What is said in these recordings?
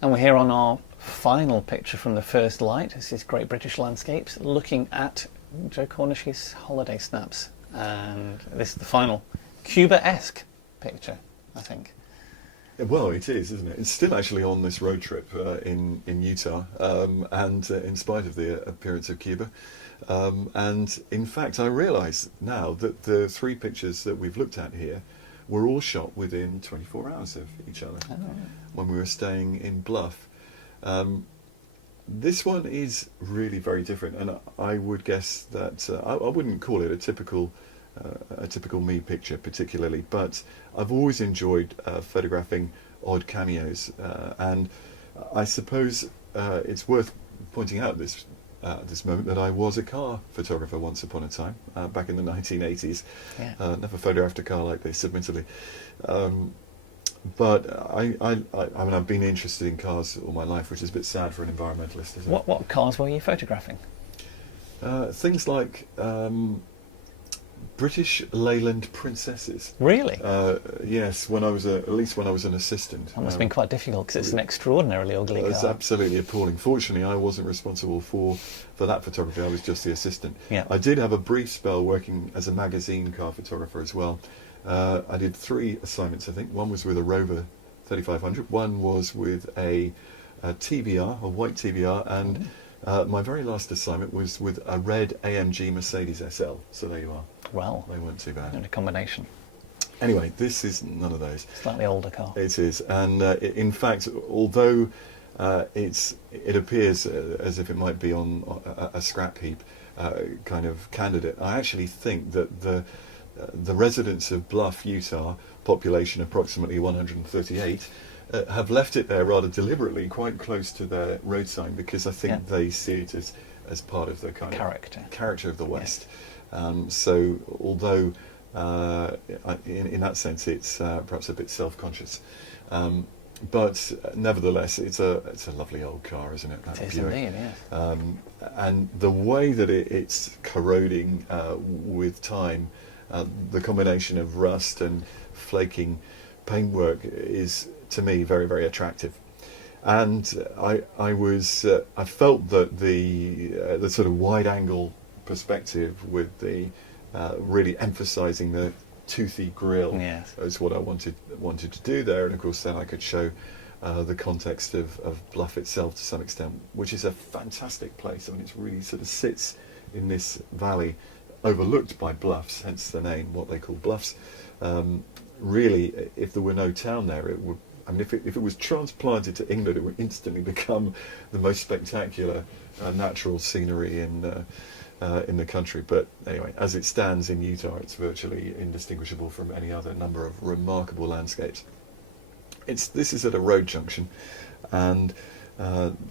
And we're here on our final picture from the first light. This is Great British Landscapes, looking at Joe Cornish's holiday snaps. And this is the final Cuba-esque picture, I think. Well, it is, isn't it? It's still actually on this road trip in Utah, and in spite of the appearance of Cuba. And in fact, I realise now that the three pictures that we've looked at here were all shot within 24 hours of each other when we were staying in Bluff. This one is really very different, and I would guess that I wouldn't call it a typical me picture particularly, but I've always enjoyed photographing odd cameos, and I suppose it's worth pointing out this moment that I was a car photographer once upon a time, back in the 1980s. Yeah. Never photographed a car like this, admittedly. But I mean, I've been interested in cars all my life, which is a bit sad for an environmentalist, isn't it? What cars were you photographing? Things like British Leyland princesses. Really? Yes, at least when I was an assistant. That must have been quite difficult because it's an extraordinarily ugly car. It's absolutely appalling. Fortunately, I wasn't responsible for that photography. I was just the assistant. Yeah. I did have a brief spell working as a magazine car photographer as well. I did 3 assignments, I think. One was with a Rover 3500. One was with a TBR, a white TBR, and my very last assignment was with a red AMG Mercedes SL. So there you are. Well, they weren't too bad. in a combination. Anyway, this is none of those. Slightly older car. It is, and in fact, although it appears as if it might be on a scrap heap kind of candidate, I actually think that the residents of Bluff, Utah, population approximately 138, have left it there rather deliberately, quite close to their road sign, because I think they see it as part of the kind of character of the West. So although in that sense it's perhaps a bit self-conscious, but nevertheless it's a lovely old car, isn't it? It is indeed, yeah. And the way that it's corroding with time, the combination of rust and flaking paintwork is, to me, very, very attractive. And I felt that the sort of wide-angle perspective with the really emphasising the toothy grille is what I wanted to do there, and of course then I could show the context of Bluff itself to some extent, which is a fantastic place. I mean, it really sort of sits in this valley overlooked by bluffs, hence the name, what they call bluffs. Really, if there were no town there, it would, I mean, if it was transplanted to England, it would instantly become the most spectacular natural scenery in the country. But anyway, as it stands in Utah, it's virtually indistinguishable from any other number of remarkable landscapes. This is at a road junction, and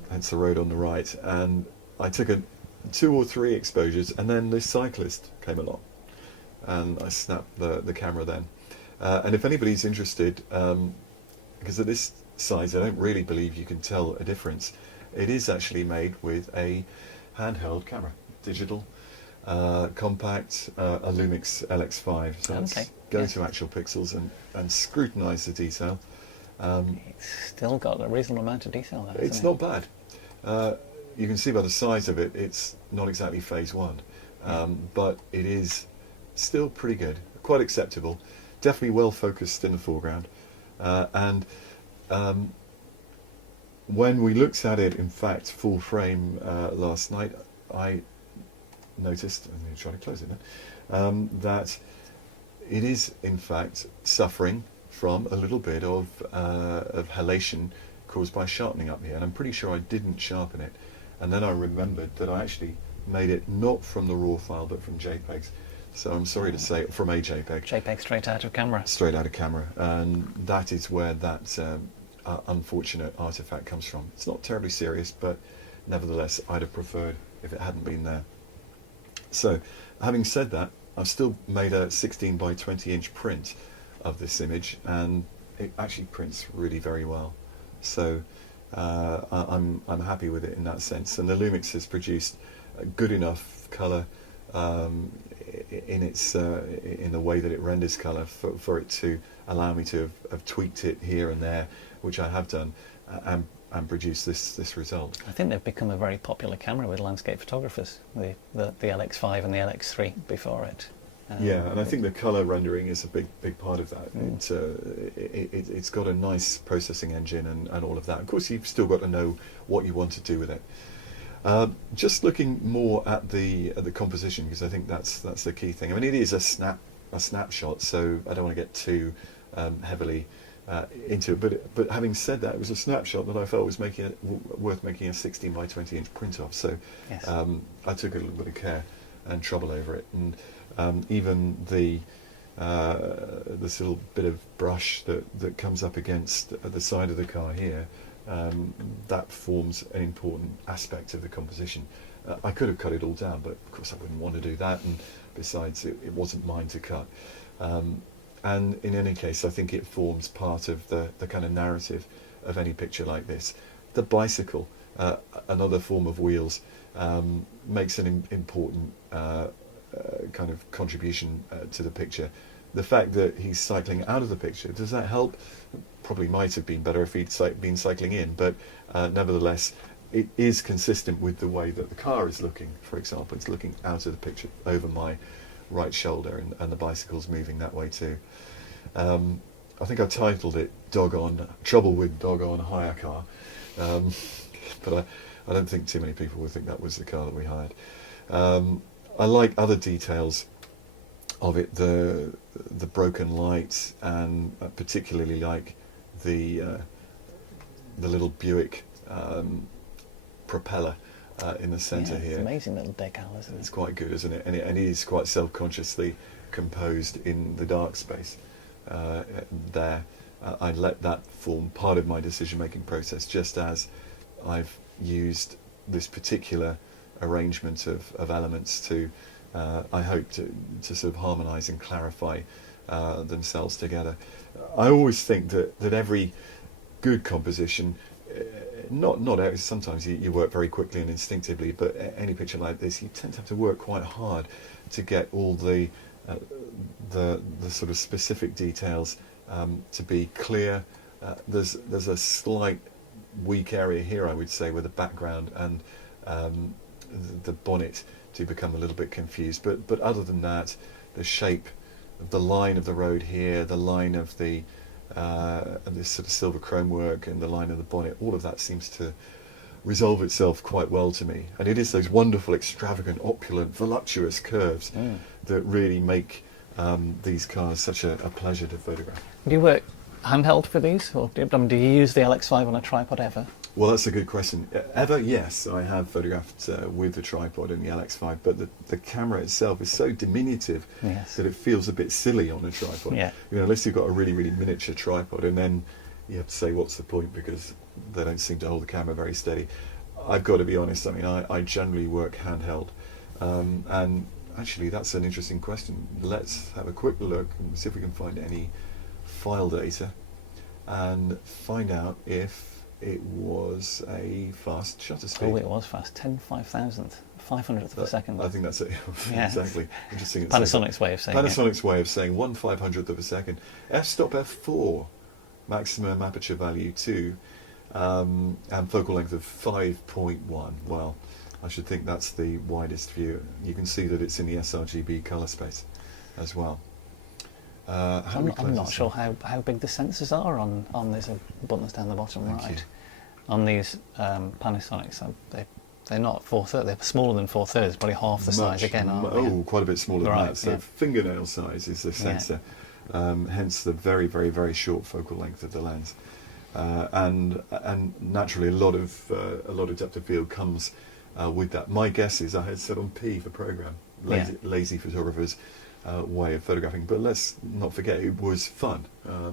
hence the road on the right. And I took 2 or 3 exposures, and then this cyclist came along, and I snapped the camera then. And if anybody's interested, because at this size I don't really believe you can tell a difference, it is actually made with a handheld camera, digital, compact, a Lumix LX5. So let's go to actual pixels and scrutinise the detail. It's still got a reasonable amount of detail there. It's not bad. You can see by the size of it, it's not exactly phase 1, but it is still pretty good, quite acceptable, definitely well focused in the foreground. And when we looked at it, in fact, full frame last night, I noticed, I'm going to try to close it now, that it is in fact suffering from a little bit of halation caused by sharpening up here, and I'm pretty sure I didn't sharpen it. And then I remembered that I actually made it not from the raw file but from JPEGs. So I'm sorry to say, from a JPEG. JPEG straight out of camera. Straight out of camera, and that is where that unfortunate artifact comes from. It's not terribly serious, but nevertheless I'd have preferred if it hadn't been there. So, having said that, I've still made a 16 by 20 inch print of this image, and it actually prints really very well. So I'm happy with it in that sense, and the Lumix has produced a good enough colour in its in the way that it renders colour for it to allow me to have tweaked it here and there, which I have done, and and produce this result. I think they've become a very popular camera with landscape photographers, the LX5 and the LX3 before it. Yeah, and I think the colour rendering is a big part of that. It's got a nice processing engine and all of that. Of course, you've still got to know what you want to do with it. Just looking more at the composition, because I think that's the key thing. I mean, it is a snapshot, so I don't want to get too heavily into it. But having said that, it was a snapshot that I felt was worth making a 16 by 20 inch print of. So yes. I took a little bit of care and trouble over it, and even this little bit of brush that comes up against the side of the car here, that forms an important aspect of the composition. I could have cut it all down, but of course I wouldn't want to do that, and besides it wasn't mine to cut. And in any case, I think it forms part of the kind of narrative of any picture like this. The bicycle, another form of wheels, makes an important kind of contribution to the picture. The fact that he's cycling out of the picture, does that help? Probably might have been better if he'd been cycling in, but nevertheless, it is consistent with the way that the car is looking. For example, it's looking out of the picture over my right shoulder, and the bicycle's moving that way too. I think I titled it Trouble with Doggone Hire Car, but I don't think too many people would think that was the car that we hired. I like other details of it, the broken light, and particularly like the little Buick propeller in the centre here. It's an amazing little decal, isn't it? It's quite good, isn't it? And it is quite self-consciously composed in the dark space there. I let that form part of my decision-making process, just as I've used this particular arrangement of elements to, I hope, to sort of harmonise and clarify themselves together. I always think that every good composition, sometimes you work very quickly and instinctively, but any picture like this, you tend to have to work quite hard to get all the sort of specific details to be clear. There's a slight weak area here, I would say, with the background and the bonnet to become a little bit confused. But other than that, the shape of the line of the road here, the line of the this sort of silver chrome work, and the line of the bonnet, all of that seems to resolve itself quite well to me. And it is those wonderful, extravagant, opulent, voluptuous curves that really make these cars such a pleasure to photograph. Do you work handheld for these, or do you use the LX5 on a tripod ever? Well, that's a good question. Ever, yes, I have photographed with the tripod and the LX5, but the camera itself is so diminutive that it feels a bit silly on a tripod. Yeah. You know, unless you've got a really, really miniature tripod, and then you have to say, what's the point, because they don't seem to hold the camera very steady. I've got to be honest, I mean, I generally work handheld. And actually, that's an interesting question. Let's have a quick look and see if we can find any file data and find out if it was a fast shutter speed. Oh, it was fast. 10/5000th, 500th of a second. I think that's it. Yeah. Exactly. Interesting. Panasonic's way of saying Panasonic's way of saying 1/500th of a second. F-stop f4, maximum aperture value 2, and focal length of 5.1. Well, I should think that's the widest view. You can see that it's in the sRGB colour space as well. I'm not sure how big the sensors are on there's a buttons down the bottom right. On these Panasonics, they're not 4/3, they're smaller than 4/3, probably half the size again, aren't they? Oh, quite a bit smaller than that. So yeah. Fingernail size is the sensor, hence the very, very, very short focal length of the lens. And naturally, a lot of depth of field comes with that. My guess is I had set on P for program, lazy photographers. Way of photographing, but let's not forget it was fun.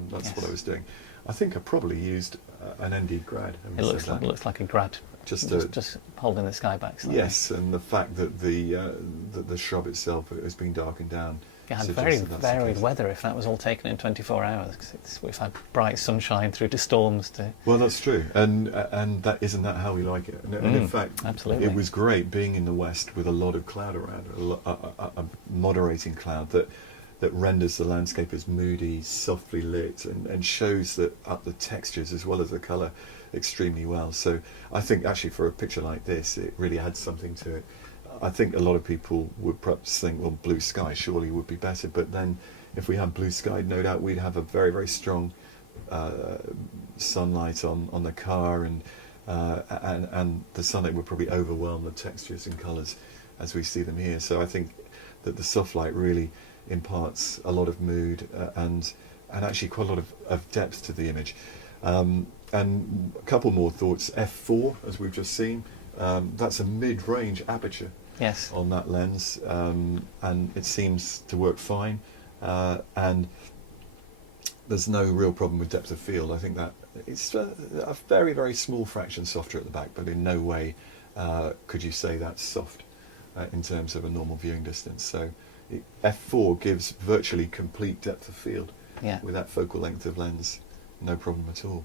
That's what I was doing. I think I probably used an ND grad. It looks like a grad, just holding the sky back slightly. Yes, and the fact that the shrub itself has been darkened down. You had very varied weather if that was all taken in 24 hours, because we've had bright sunshine through to storms to... Well, that's true, and that isn't that how we like it. And in fact, absolutely. It was great being in the west with a lot of cloud around, a moderating cloud that that renders the landscape as moody, softly lit, and shows that up the textures as well as the colour extremely well. So I think actually for a picture like this, it really adds something to it. I think a lot of people would perhaps think, well, blue sky surely would be better, but then if we had blue sky, no doubt we'd have a very, very strong sunlight on the car, and the sunlight would probably overwhelm the textures and colours as we see them here. So I think that the soft light really imparts a lot of mood and actually quite a lot of depth to the image. And a couple more thoughts. f4, as we've just seen, that's a mid-range aperture. Yes. On that lens, and it seems to work fine, and there's no real problem with depth of field. I think that it's a very, very small fraction softer at the back, but in no way could you say that's soft in terms of a normal viewing distance. So f4 gives virtually complete depth of field with that focal length of lens, no problem at all.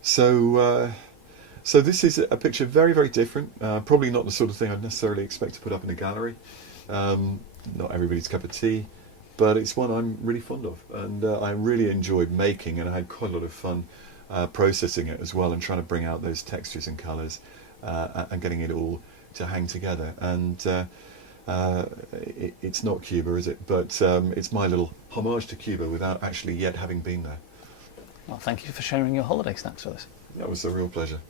So this is a picture very, very different. Probably not the sort of thing I'd necessarily expect to put up in a gallery. Not everybody's cup of tea, but it's one I'm really fond of, and I really enjoyed making, and I had quite a lot of fun processing it as well, and trying to bring out those textures and colours and getting it all to hang together. And it's not Cuba, is it? But it's my little homage to Cuba without actually yet having been there. Well, thank you for sharing your holiday snaps with us. That was a real pleasure.